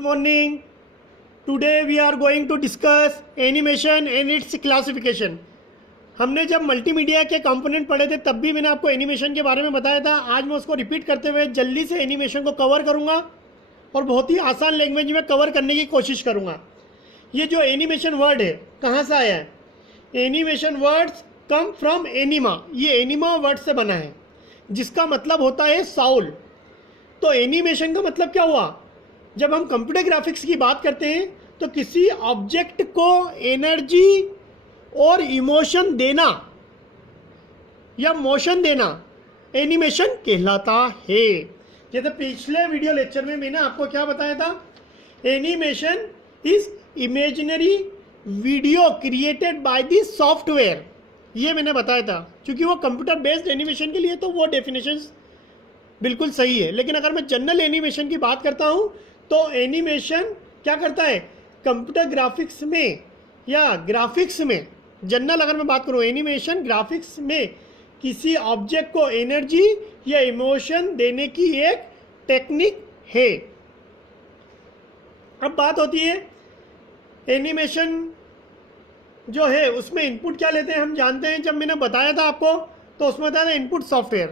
Good morning. Today we are going to discuss animation and its classification. हमने जब multimedia के component पढ़े थे तब भी मैंने आपको एनिमेशन के बारे में बताया था. आज मैं उसको रिपीट करते हुए जल्दी से एनिमेशन को कवर करूंगा और बहुत ही आसान लैंग्वेज में कवर करने की कोशिश करूंगा. ये जो एनिमेशन वर्ड है कहाँ से आया है? Animation words come from anima. ये एनिमा वर्ड से बना है जिसका मतलब होता है साउल. तो एनिमेशन का मतलब क्या हुआ? जब हम कंप्यूटर ग्राफिक्स की बात करते हैं तो किसी ऑब्जेक्ट को एनर्जी और इमोशन देना या मोशन देना एनिमेशन कहलाता है. जैसे पिछले वीडियो लेक्चर में मैंने आपको क्या बताया था? Animation is imaginary video created by the software. ये मैंने बताया था. क्योंकि वो कंप्यूटर बेस्ड एनिमेशन के लिए तो वो डेफिनेशन बिल्कुल सही है. लेकिन अगर मैं जनरल एनिमेशन की बात करता हूं तो एनिमेशन क्या करता है? कंप्यूटर ग्राफिक्स में या ग्राफिक्स में, जनरल अगर मैं बात करूं, एनिमेशन ग्राफिक्स में किसी ऑब्जेक्ट को एनर्जी या इमोशन देने की एक टेक्निक है. अब बात होती है एनिमेशन जो है उसमें इनपुट क्या लेते हैं. हम जानते हैं, जब मैंने बताया था आपको तो उसमें बताया था इनपुट सॉफ्टवेयर.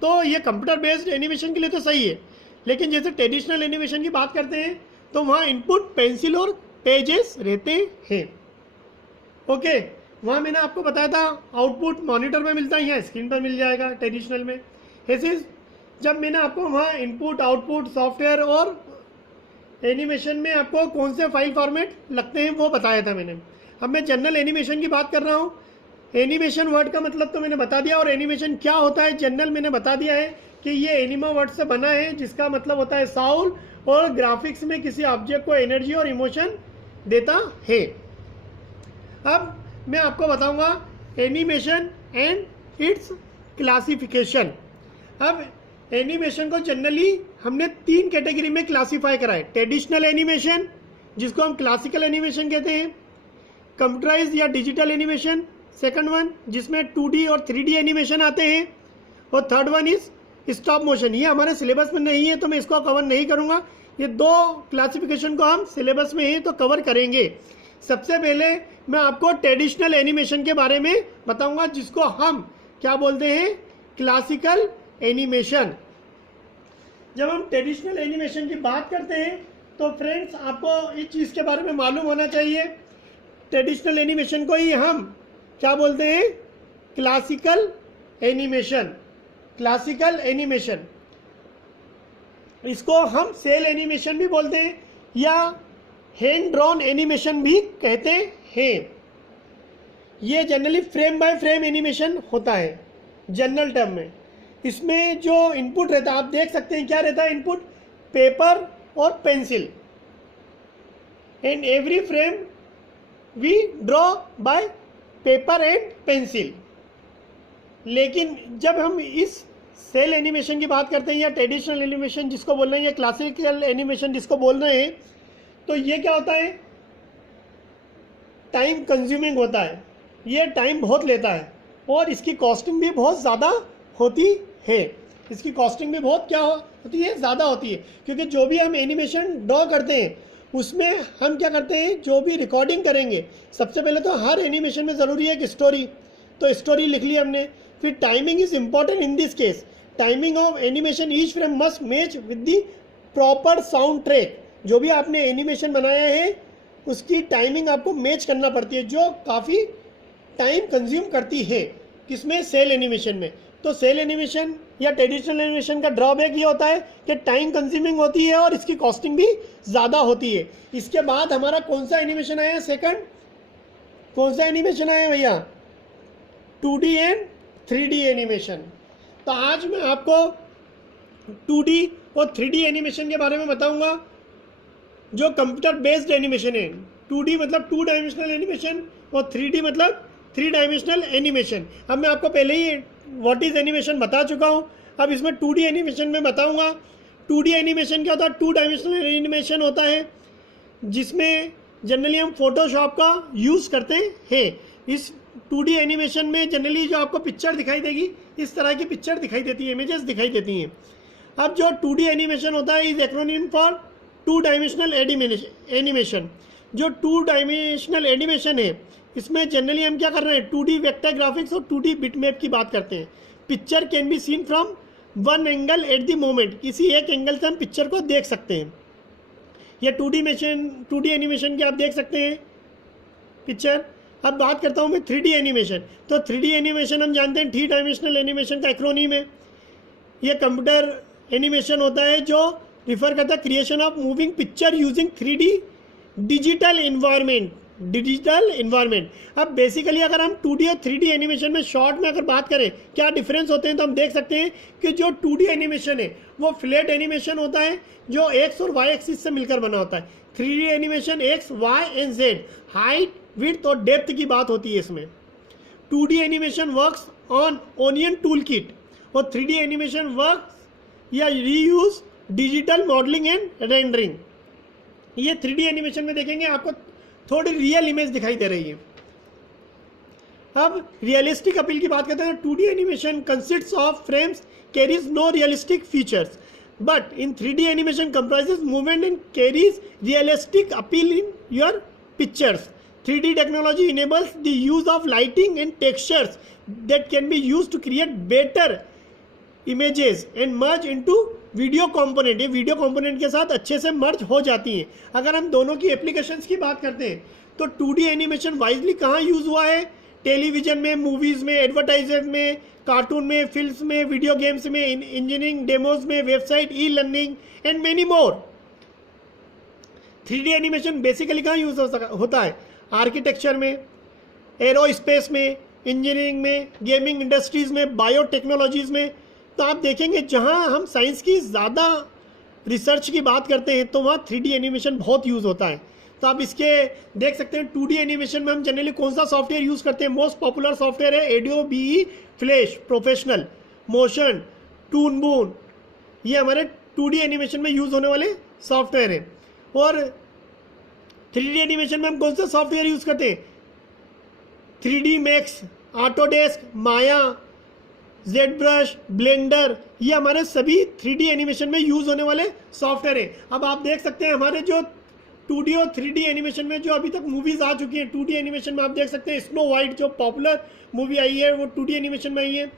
तो ये कंप्यूटर बेस्ड एनिमेशन के लिए तो सही है. लेकिन जैसे ट्रेडिशनल एनिमेशन की बात करते हैं तो वहाँ इनपुट पेंसिल और पेजेस रहते हैं. ओके, वहाँ मैंने आपको बताया था आउटपुट मॉनिटर में मिलता है या स्क्रीन पर मिल जाएगा ट्रेडिशनल में. ऐसे जब मैंने आपको वहाँ इनपुट आउटपुट सॉफ्टवेयर और एनिमेशन में आपको कौन से फाइल फॉर्मेट लगते हैं वो बताया था मैंने. अब मैं जनरल एनिमेशन की बात कर रहा हूँ. एनिमेशन वर्ड का मतलब तो मैंने बता दिया और एनिमेशन क्या होता है जनरल मैंने बता दिया है कि ये एनिमा वर्ड से बना है जिसका मतलब होता है साउल और ग्राफिक्स में किसी ऑब्जेक्ट को एनर्जी और इमोशन देता है. अब मैं आपको बताऊंगा एनिमेशन एंड इट्स क्लासिफिकेशन. अब एनिमेशन को जनरली हमने 3 कैटेगरी में क्लासीफाई करा है. ट्रेडिशनल एनिमेशन जिसको हम क्लासिकल एनिमेशन कहते हैं, कंप्यूटराइज या डिजिटल एनिमेशन सेकंड वन जिसमें 2D और 3D एनिमेशन आते हैं, और third one is stop motion. ये हमारे सिलेबस में नहीं है तो मैं इसको कवर नहीं करूंगा. ये 2 क्लासिफिकेशन को हम सिलेबस में है तो कवर करेंगे. सबसे पहले मैं आपको ट्रेडिशनल एनिमेशन के बारे में बताऊंगा जिसको हम क्या बोलते हैं? Classical animation. जब हम ट्रेडिशनल एनिमेशन की बात करते हैं तो फ्रेंड्स आपको इस चीज़ के बारे में मालूम होना चाहिए. ट्रेडिशनल एनिमेशन को ही हम क्या बोलते हैं? Classical animation. क्लासिकल एनिमेशन इसको हम सेल एनिमेशन भी बोलते हैं या हैंड ड्रॉन एनिमेशन भी कहते हैं. ये generally frame by frame animation होता है जनरल टर्म में. इसमें जो इनपुट रहता है आप देख सकते हैं क्या रहता है इनपुट? पेपर और pencil. And every frame we draw by paper and pencil. लेकिन जब हम इस सेल एनिमेशन की बात करते हैं या ट्रेडिशनल एनिमेशन जिसको बोल रहे हैं या क्लासिकल एनिमेशन जिसको बोल रहे हैं, तो ये क्या होता है? टाइम कंज्यूमिंग होता है. ये टाइम बहुत लेता है और इसकी कॉस्टिंग भी बहुत ज़्यादा होती है. इसकी कॉस्टिंग भी बहुत क्या होती है? ज़्यादा होती है. क्योंकि जो भी हम एनिमेशन ड्रॉ करते हैं उसमें हम क्या करते हैं? जो भी रिकॉर्डिंग करेंगे सबसे पहले तो हर एनिमेशन में ज़रूरी है कि स्टोरी, तो स्टोरी लिख ली हमने. फिर timing is important in this case. Timing of animation each frame must match with the proper sound track. जो भी आपने एनिमेशन बनाया है उसकी टाइमिंग आपको मैच करना पड़ती है जो काफ़ी टाइम कंज्यूम करती है. किसमें? सेल एनिमेशन में. तो सेल एनिमेशन या ट्रेडिशनल एनिमेशन का ड्रॉबैक ये होता है कि टाइम कंज्यूमिंग होती है और इसकी कॉस्टिंग भी ज़्यादा होती है. इसके बाद हमारा कौन सा एनिमेशन आया? सेकंड कौन सा एनिमेशन आया भैया? 2D and 3D animation. तो आज मैं आपको 2D और 3D एनिमेशन के बारे में बताऊंगा जो कंप्यूटर बेस्ड एनिमेशन है. 2D मतलब 2 डायमेंशनल एनिमेशन और 3D मतलब 3 डायमेंशनल एनिमेशन. अब मैं आपको पहले ही व्हाट इज एनिमेशन बता चुका हूँ. अब इसमें 2D एनिमेशन में बताऊंगा. 2D एनिमेशन क्या होता है? 2 डायमेंशनल एनिमेशन होता है जिसमें जनरली हम फोटोशॉप का यूज़ करते हैं. इस 2D एनिमेशन में जनरली जो आपको पिक्चर दिखाई देगी इस तरह की पिक्चर दिखाई देती है, इमेजेस दिखाई देती हैं. अब जो 2D एनिमेशन होता है is acronym for two dimensional animation, जो टू डायमेंशनल एनिमेशन है इसमें जनरली हम क्या कर रहे हैं, 2D वेक्टर ग्राफिक्स और 2D बिटमैप की बात करते हैं। Picture can be seen from one angle at the moment, किसी एक एंगल से हम पिक्चर को देख सकते हैं। ये 2D एनिमेशन की आप देख सकते हैं पिक्चर। अब बात करता हूँ मैं 3D एनिमेशन। तो 3D एनिमेशन हम जानते हैं 3 डायमेंशनल एनिमेशन का एक्रोनीम है। ये कंप्यूटर एनिमेशन होता है जो रिफर करता है creation of moving picture using 3D digital environment. अब बेसिकली अगर हम 2D और 3D एनिमेशन में शॉर्ट में अगर बात करें क्या डिफरेंस होते हैं, तो हम देख सकते हैं कि जो 2D एनिमेशन है वो फ्लैट एनिमेशन होता है जो एक्स और वाई एक्सिस से मिलकर बना होता है। 3D animation X, Y and Z, height, width और डेप्थ की बात होती है इसमें। 2D animation works on onion tool kit और 3D एनिमेशन वर्क्स या reuse digital modelling and rendering. ये 3D एनिमेशन में देखेंगे आपको थोड़ी रियल इमेज दिखाई दे रही है। अब रियलिस्टिक अपील की बात करते हैं। 2D animation consists of frames, carries no realistic features, but in 3D animation comprises movement and carries realistic appeal in your pictures. 3D technology enables the use of lighting and textures that can be used to create better images and merge into video component. ये video component के साथ अच्छे से मर्ज हो जाती हैं। अगर हम दोनों की एप्लीकेशंस की बात करते हैं तो 2D एनिमेशन वाइजली कहाँ यूज़ हुआ है, टेलीविज़न में, मूवीज़ में, एडवर्टाइजर में, कार्टून में, फिल्म्स में, वीडियो गेम्स में, इंजीनियरिंग डेमोज में, website, e learning and many more. 3D animation basically कहाँ यूज़ होता है, आर्किटेक्चर में, एरोस्पेस में, इंजीनियरिंग में, गेमिंग इंडस्ट्रीज़ में, बायोटेक्नोलॉजीज़ में। तो आप देखेंगे जहां हम साइंस की ज़्यादा रिसर्च की बात करते हैं तो वहाँ 3D एनिमेशन बहुत यूज़ होता है। तो आप इसके देख सकते हैं 2D एनिमेशन में हम जनरली कौन सा सॉफ्टवेयर यूज़ करते हैं। मोस्ट पॉपुलर सॉफ्टवेयर है Adobe Flash Professional, Motion, Toon Boom, ये हमारे 2D एनिमेशन में यूज़ होने वाले सॉफ्टवेयर हैं। और 3D एनिमेशन में हम कौन सा सॉफ्टवेयर यूज़ करते हैं, 3D मैक्स, ऑटोडेस्क, माया, जेड ब्रश, ब्लेंडर, ये हमारे सभी 3D एनिमेशन में यूज़ होने वाले सॉफ्टवेयर हैं। अब आप देख सकते हैं हमारे जो 2D और 3D एनिमेशन में जो अभी तक मूवीज़ आ चुकी हैं, 2D एनिमेशन में आप देख सकते हैं स्नो वाइट जो पॉपुलर मूवी आई है वो 2D एनिमेशन में आई है।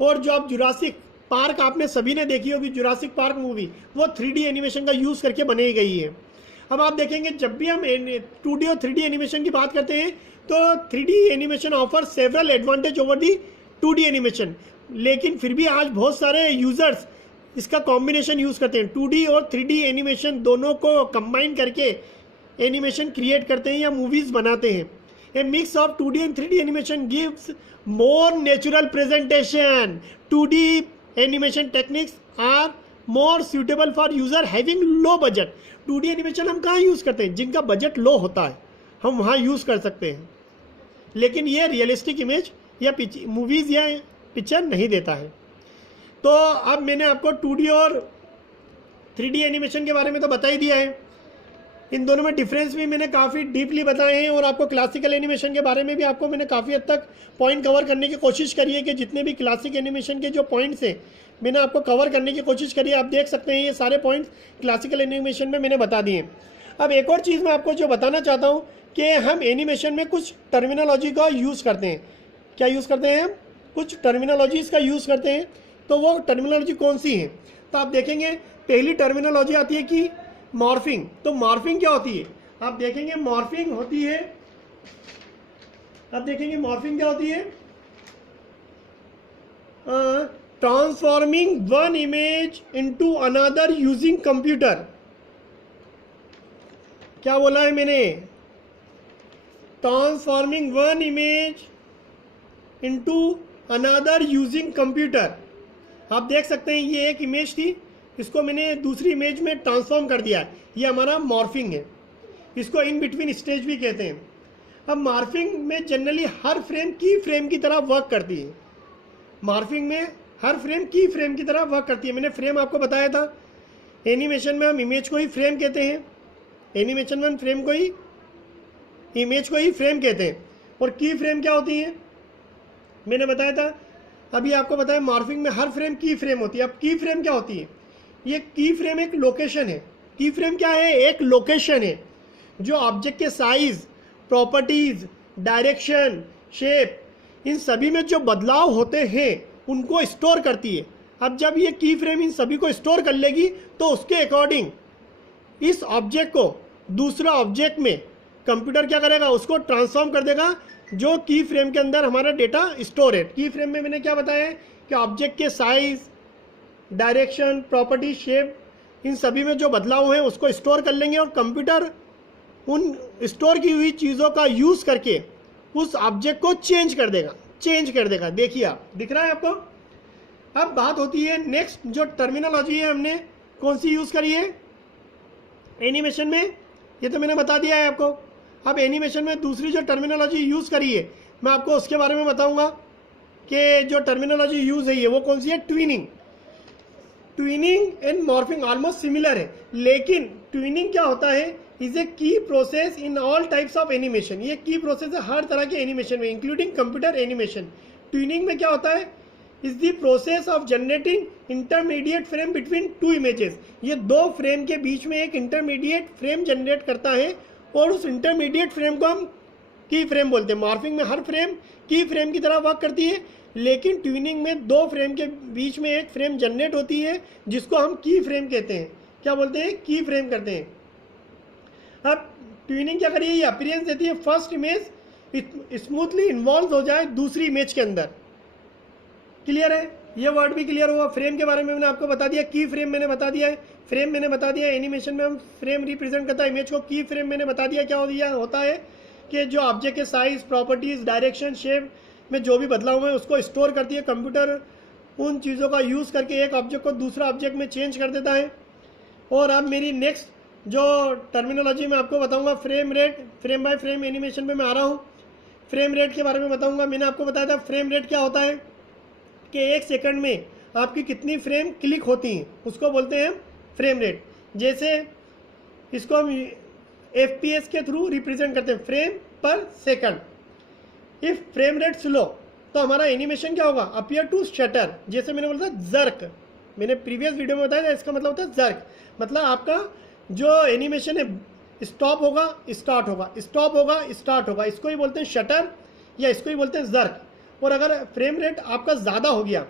और जो आप जुरासिक पार्क आपने सभी ने देखी होगी, जुरासिक पार्क मूवी, वो 3D एनिमेशन का यूज़ करके बनाई गई है। अब आप देखेंगे जब भी हम 2D और 3D एनिमेशन की बात करते हैं तो 3D animation offer several advantage over the 2D animation, लेकिन फिर भी आज बहुत सारे यूज़र्स इसका कॉम्बिनेशन यूज़ करते हैं। 2D और 3D एनिमेशन दोनों को कंबाइन करके एनिमेशन क्रिएट करते हैं या मूवीज़ बनाते हैं। A mix of 2D and 3D animation gives more natural presentation. 2D animation techniques are more suitable for user having low budget. 2D animation हम कहाँ यूज़ करते हैं, जिनका बजट लो होता है हम वहाँ यूज़ कर सकते हैं, लेकिन ये रियलिस्टिक इमेज या मूवीज़ या पिक्चर नहीं देता है। तो अब मैंने आपको 2D और 3D एनिमेशन के बारे में तो बता ही दिया है। इन दोनों में डिफरेंस भी मैंने काफ़ी डीपली बताए हैं और आपको क्लासिकल एनिमेशन के बारे में भी आपको मैंने काफ़ी हद तक पॉइंट कवर करने की कोशिश करी है कि जितने भी क्लासिक एनिमेशन के जो पॉइंट्स हैं मैंने आपको कवर करने की कोशिश करी है। आप देख सकते हैं ये सारे पॉइंट्स क्लासिकल एनिमेशन में मैंने बता दिए। अब एक और चीज़ मैं आपको जो बताना चाहता हूँ कि हम एनिमेशन में कुछ टर्मिनोलॉजी का यूज़ करते हैं। क्या यूज़ करते हैं हम, कुछ टर्मिनोलॉजीज़ का यूज़ करते हैं। तो वो टर्मिनोलॉजी कौन सी है, तो आप देखेंगे पहली टर्मिनोलॉजी आती है कि मॉर्फिंग। तो मॉर्फिंग क्या होती है, आप देखेंगे मॉर्फिंग होती है, आप देखेंगे मॉर्फिंग क्या होती है, transforming one image into another using computer. क्या बोला है मैंने, transforming one image into another using computer. आप देख सकते हैं ये एक इमेज थी, इसको मैंने दूसरी इमेज में ट्रांसफॉर्म कर दिया, ये हमारा मॉर्फिंग है। इसको इन बिटवीन स्टेज भी कहते हैं। अब मॉर्फिंग में जनरली हर फ्रेम की फ्रेम की तरह वर्क करती है। मॉर्फिंग में हर फ्रेम की फ्रेम की तरह वर्क करती है। मैंने फ्रेम आपको बताया था, एनिमेशन में हम इमेज को ही फ्रेम कहते हैं, एनिमेशन में हम फ्रेम को ही, इमेज को ही फ्रेम कहते हैं। और की फ्रेम क्या होती है मैंने बताया था, अभी आपको बताया मॉर्फिंग में हर फ्रेम की फ्रेम होती है। अब की फ्रेम क्या होती है, ये की फ्रेम एक लोकेशन है, की फ्रेम क्या है? एक लोकेशन है जो ऑब्जेक्ट के साइज, प्रॉपर्टीज, डायरेक्शन, शेप, इन सभी में जो बदलाव होते हैं उनको स्टोर करती है। अब जब ये की फ्रेम इन सभी को स्टोर कर लेगी तो उसके अकॉर्डिंग इस ऑब्जेक्ट को दूसरा ऑब्जेक्ट में कंप्यूटर क्या करेगा? उसको ट्रांसफॉर्म कर देगा जो की फ्रेम के अंदर हमारा डेटा स्टोर है। की फ्रेम में मैंने क्या बताया है कि ऑब्जेक्ट के साइज, डायरेक्शन, प्रॉपर्टी, शेप, इन सभी में जो बदलाव हैं उसको स्टोर कर लेंगे और कंप्यूटर उन स्टोर की हुई चीज़ों का यूज़ करके उस ऑब्जेक्ट को चेंज कर देगा। देखिए आप, दिख रहा है आपको? अब बात होती है नेक्स्ट, जो टर्मिनोलॉजी है हमने कौन सी यूज़ करी है एनिमेशन में, ये तो मैंने बता दिया है आपको। अब एनिमेशन में दूसरी जो टर्मिनोलॉजी यूज़ करी है मैं आपको उसके बारे में बताऊंगा कि जो टर्मिनोलॉजी यूज़ है वो कौन सी है? Twinning and morphing almost similar है, लेकिन ट्विनिंग क्या होता है? इज ए की process in all types of animation. ये की प्रोसेस है हर तरह के एनिमेशन में, इंक्लूडिंग कंप्यूटर एनिमेशन। ट्विनिंग में क्या होता है? Is the process of generating intermediate frame between two images. ये दो फ्रेम के बीच में एक इंटरमीडिएट फ्रेम जनरेट करता है और उस इंटरमीडिएट फ्रेम को हम की फ्रेम बोलते हैं। मॉर्फिंग में हर फ्रेम की फ्रेम की तरह वर्क करती है, लेकिन ट्विनिंग में दो फ्रेम के बीच में एक फ्रेम जनरेट होती है जिसको हम की फ्रेम कहते हैं। क्या बोलते हैं? की फ्रेम करते हैं। अब ट्विनिंग क्या करिए? ये अपीयरेंस देती है फर्स्ट इमेज स्मूथली इन्वॉल्व हो जाए दूसरी इमेज के अंदर। क्लियर है? ये वर्ड भी क्लियर हुआ। फ्रेम के बारे में मैंने आपको बता दिया, की फ्रेम मैंने बता दिया है, फ्रेम मैंने बता दिया। एनिमेशन में हम फ्रेम रिप्रेजेंट करता है इमेज को। की फ्रेम मैंने बता दिया क्या होता है कि जो ऑब्जेक्ट के साइज, प्रॉपर्टीज, डायरेक्शन, शेप में जो भी बदलाव है उसको स्टोर करती है। कंप्यूटर उन चीज़ों का यूज़ करके एक ऑब्जेक्ट को दूसरा ऑब्जेक्ट में चेंज कर देता है। और अब मेरी नेक्स्ट जो टर्मिनोलॉजी मैं आपको बताऊंगा frame rate, frame by frame animation में मैं आ रहा हूँ। फ्रेम रेट के बारे में बताऊंगा। मैंने आपको बताया था फ्रेम रेट क्या होता है कि एक सेकंड में आपकी कितनी फ्रेम क्लिक होती हैं उसको बोलते हैं फ्रेम रेट। जैसे इसको हम FPS के थ्रू रिप्रेजेंट करते हैं, फ्रेम पर second. If frame rate slow तो हमारा एनिमेशन क्या होगा? Appear to shutter. जैसे मैंने बोला था जर्क, मैंने प्रीवियस वीडियो में बताया था, इसका मतलब होता है जर्क। मतलब आपका जो एनिमेशन है स्टॉप होगा, स्टार्ट होगा, स्टॉप होगा, स्टार्ट होगा। इसको ही बोलते हैं शटर या इसको ही बोलते हैं जर्क। और अगर फ्रेम रेट आपका ज़्यादा हो गया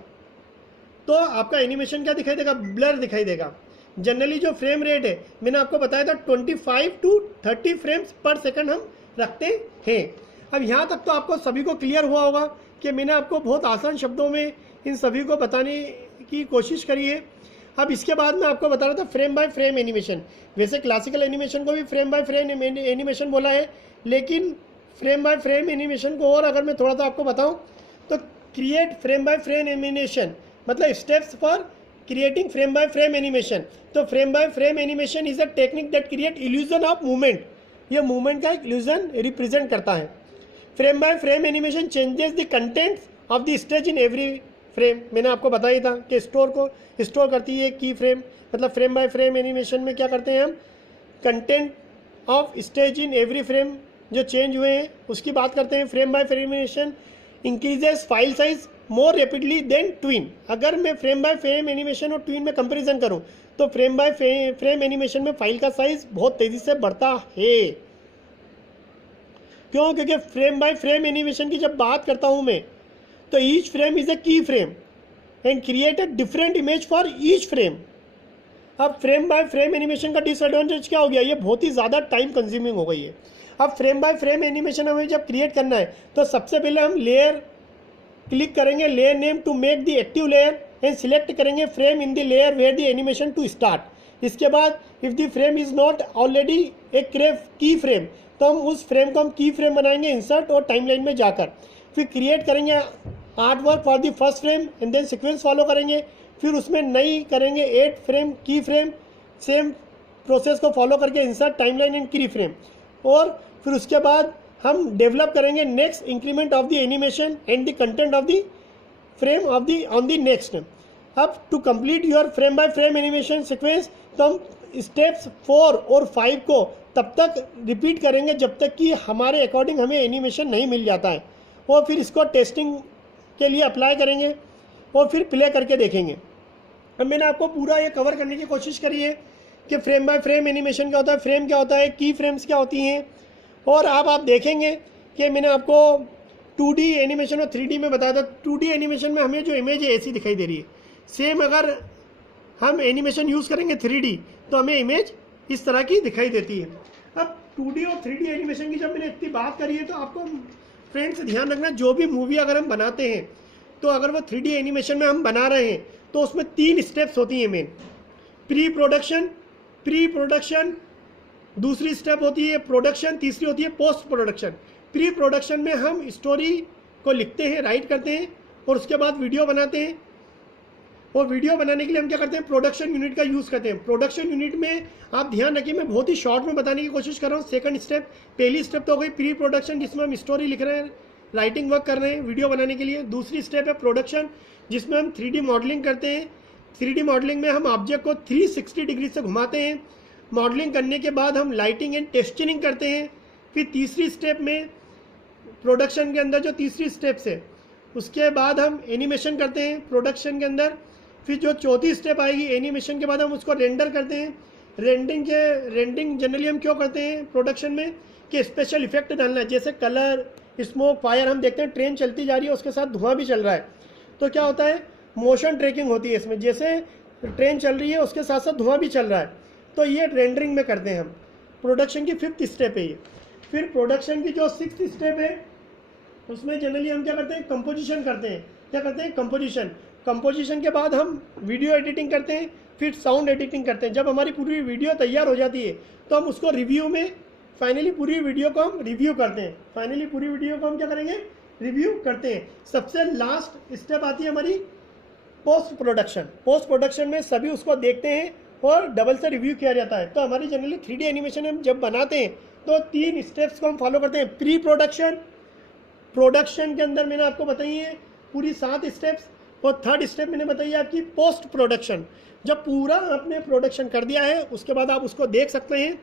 तो आपका एनिमेशन क्या दिखाई देगा? ब्लर दिखाई देगा। जनरली जो फ्रेम रेट है मैंने आपको बताया था 25 to 30 फ्रेम्स पर सेकंड हम रखते हैं। अब यहाँ तक तो आपको सभी को क्लियर हुआ होगा कि मैंने आपको बहुत आसान शब्दों में इन सभी को बताने की कोशिश करी है। अब इसके बाद मैं आपको बता रहा था फ्रेम बाय फ्रेम एनिमेशन। वैसे क्लासिकल एनिमेशन को भी फ्रेम बाय फ्रेम एनिमेशन बोला है, लेकिन फ्रेम बाय फ्रेम एनिमेशन को और अगर मैं थोड़ा सा आपको बताऊं तो create frame by frame animation मतलब steps for creating frame by frame animation. तो frame by frame animation is a technique that create illusion of movement. ये मूवमेंट का एक इल्यूजन रिप्रेजेंट करता है। Frame by frame animation changes the contents of the stage in every frame. मैंने आपको बताया था कि स्टोर करती है की फ्रेम। मतलब फ्रेम बाय फ्रेम एनिमेशन में क्या करते हैं हम? Content of stage in every frame जो चेंज हुए हैं उसकी बात करते हैं। Frame by frame animation increases file size more rapidly than tween. अगर मैं फ्रेम बाय फ्रेम एनिमेशन और ट्विन में कंपैरिजन करूं तो फ्रेम बाय फ्रेम एनिमेशन में फाइल का साइज बहुत तेजी से बढ़ता है। क्यों? क्योंकि फ्रेम बाय फ्रेम एनिमेशन की जब बात करता हूं मैं तो each frame is a key frame and create a different image for each frame. अब फ्रेम बाय फ्रेम एनिमेशन का डिसएडवांटेज क्या हो गया? ये बहुत ही ज़्यादा टाइम कंज्यूमिंग हो गई है। अब फ्रेम बाय फ्रेम एनिमेशन हमें जब क्रिएट करना है तो सबसे पहले हम लेयर क्लिक करेंगे, layer name to make the active layer and select करेंगे frame in the layer where the animation to start. इसके बाद if the frame is not already a key frame तो हम उस फ्रेम को हम की फ्रेम बनाएंगे इंसर्ट और टाइमलाइन में जाकर। फिर क्रिएट करेंगे art work for the first frame and then sequence follow करेंगे। फिर उसमें नई करेंगे 8 फ्रेम की फ्रेम, सेम प्रोसेस को फॉलो करके insert timeline and key frame. और फिर उसके बाद हम डेवलप करेंगे next increment of the animation and the content of the frame on the next. अब to complete your frame by frame animation sequence तो हम स्टेप्स 4 और 5 को तब तक रिपीट करेंगे जब तक कि हमारे अकॉर्डिंग हमें एनिमेशन नहीं मिल जाता है। और फिर इसको टेस्टिंग के लिए अप्लाई करेंगे और फिर प्ले करके देखेंगे। अब मैंने आपको पूरा ये कवर करने की कोशिश करी है कि फ्रेम बाय फ्रेम एनिमेशन क्या होता है, फ्रेम क्या होता है, की फ्रेम्स क्या होती हैं। और अब आप देखेंगे कि मैंने आपको 2D एनिमेशन और 3D में बताया था। 2D एनिमेशन में हमें जो इमेज है ऐसी दिखाई दे रही है, सेम अगर हम एनिमेशन यूज़ करेंगे 3D तो हमें इमेज इस तरह की दिखाई देती है। अब 2D और 3D एनिमेशन की जब मैंने इतनी बात करी है तो आपको फ्रेंड्स ध्यान रखना, जो भी मूवी अगर हम बनाते हैं तो अगर वो 3D एनिमेशन में हम बना रहे हैं तो उसमें 3 स्टेप्स होती हैं मेन। प्री प्रोडक्शन, दूसरी स्टेप होती है प्रोडक्शन, तीसरी होती है पोस्ट प्रोडक्शन। प्री प्रोडक्शन में हम स्टोरी को लिखते हैं, राइट करते हैं और उसके बाद वीडियो बनाते हैं। और वीडियो बनाने के लिए हम क्या करते हैं, प्रोडक्शन यूनिट का यूज़ करते हैं। प्रोडक्शन यूनिट में आप ध्यान रखिए, मैं बहुत ही शॉर्ट में बताने की कोशिश कर रहा हूँ। सेकंड स्टेप, पहली स्टेप तो हो गई प्री प्रोडक्शन जिसमें हम स्टोरी लिख रहे हैं, राइटिंग वर्क कर रहे हैं वीडियो बनाने के लिए। दूसरी स्टेप है प्रोडक्शन जिसमें हम 3D मॉडलिंग करते हैं। 3D मॉडलिंग में हम ऑब्जेक्ट को 360 डिग्री से घुमाते हैं। मॉडलिंग करने के बाद हम लाइटिंग एंड टेक्सचरिंग करते हैं। फिर तीसरी स्टेप में प्रोडक्शन के अंदर जो तीसरी स्टेप्स है उसके बाद हम एनिमेशन करते हैं प्रोडक्शन के अंदर। फिर जो चौथी स्टेप आएगी एनिमेशन के बाद हम उसको रेंडर करते हैं। रेंडिंग जनरली हम क्यों करते हैं प्रोडक्शन में, कि स्पेशल इफेक्ट डालना है, जैसे कलर, स्मोक, फायर। हम देखते हैं ट्रेन चलती जा रही है उसके साथ धुआं भी चल रहा है, तो क्या होता है मोशन ट्रैकिंग होती है इसमें, जैसे ट्रेन चल रही है उसके साथ साथ धुआं भी चल रहा है, तो ये रेंडरिंग में करते हैं हम। प्रोडक्शन की 5th स्टेप है ये। फिर प्रोडक्शन की जो 6th स्टेप है उसमें जनरली हम क्या करते हैं, कंपोजिशन करते हैं। क्या करते हैं, कंपोजिशन के बाद हम वीडियो एडिटिंग करते हैं, फिर साउंड एडिटिंग करते हैं। जब हमारी पूरी वीडियो तैयार हो जाती है तो हम उसको रिव्यू में फाइनली पूरी वीडियो को हम रिव्यू करते हैं। फाइनली पूरी वीडियो को हम क्या करेंगे, रिव्यू करते हैं। सबसे लास्ट स्टेप आती है हमारी पोस्ट प्रोडक्शन। पोस्ट प्रोडक्शन में सभी उसको देखते हैं और डबल से रिव्यू किया जाता है। तो हमारी जनरली 3D एनिमेशन हम जब बनाते हैं तो 3 स्टेप्स को हम फॉलो करते हैं। प्री प्रोडक्शन के अंदर मैंने आपको बताई है पूरी 7 स्टेप्स, और 3rd स्टेप मैंने बताई है आपकी पोस्ट प्रोडक्शन। जब पूरा आपने प्रोडक्शन कर दिया है उसके बाद आप उसको देख सकते हैं।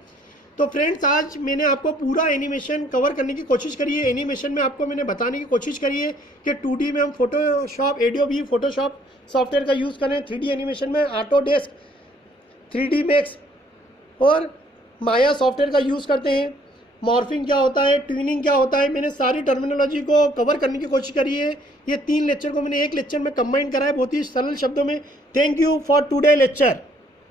तो फ्रेंड्स आज मैंने आपको पूरा एनिमेशन कवर करने की कोशिश करी है। एनिमेशन में आपको मैंने बताने की कोशिश करी है कि 2D में हम फोटोशॉप, एडोबी फोटोशॉप सॉफ्टवेयर का यूज़ करें। 3D एनिमेशन में ऑटोडेस्क, 3D मैक्स और माया सॉफ्टवेयर का यूज़ करते हैं। मॉर्फिंग क्या होता है, ट्यूनिंग क्या होता है, मैंने सारी टर्मिनोलॉजी को कवर करने की कोशिश करी है। ये 3 लेक्चर को मैंने एक लेक्चर में कंबाइन करा है बहुत ही सरल शब्दों में। Thank you for today lecture.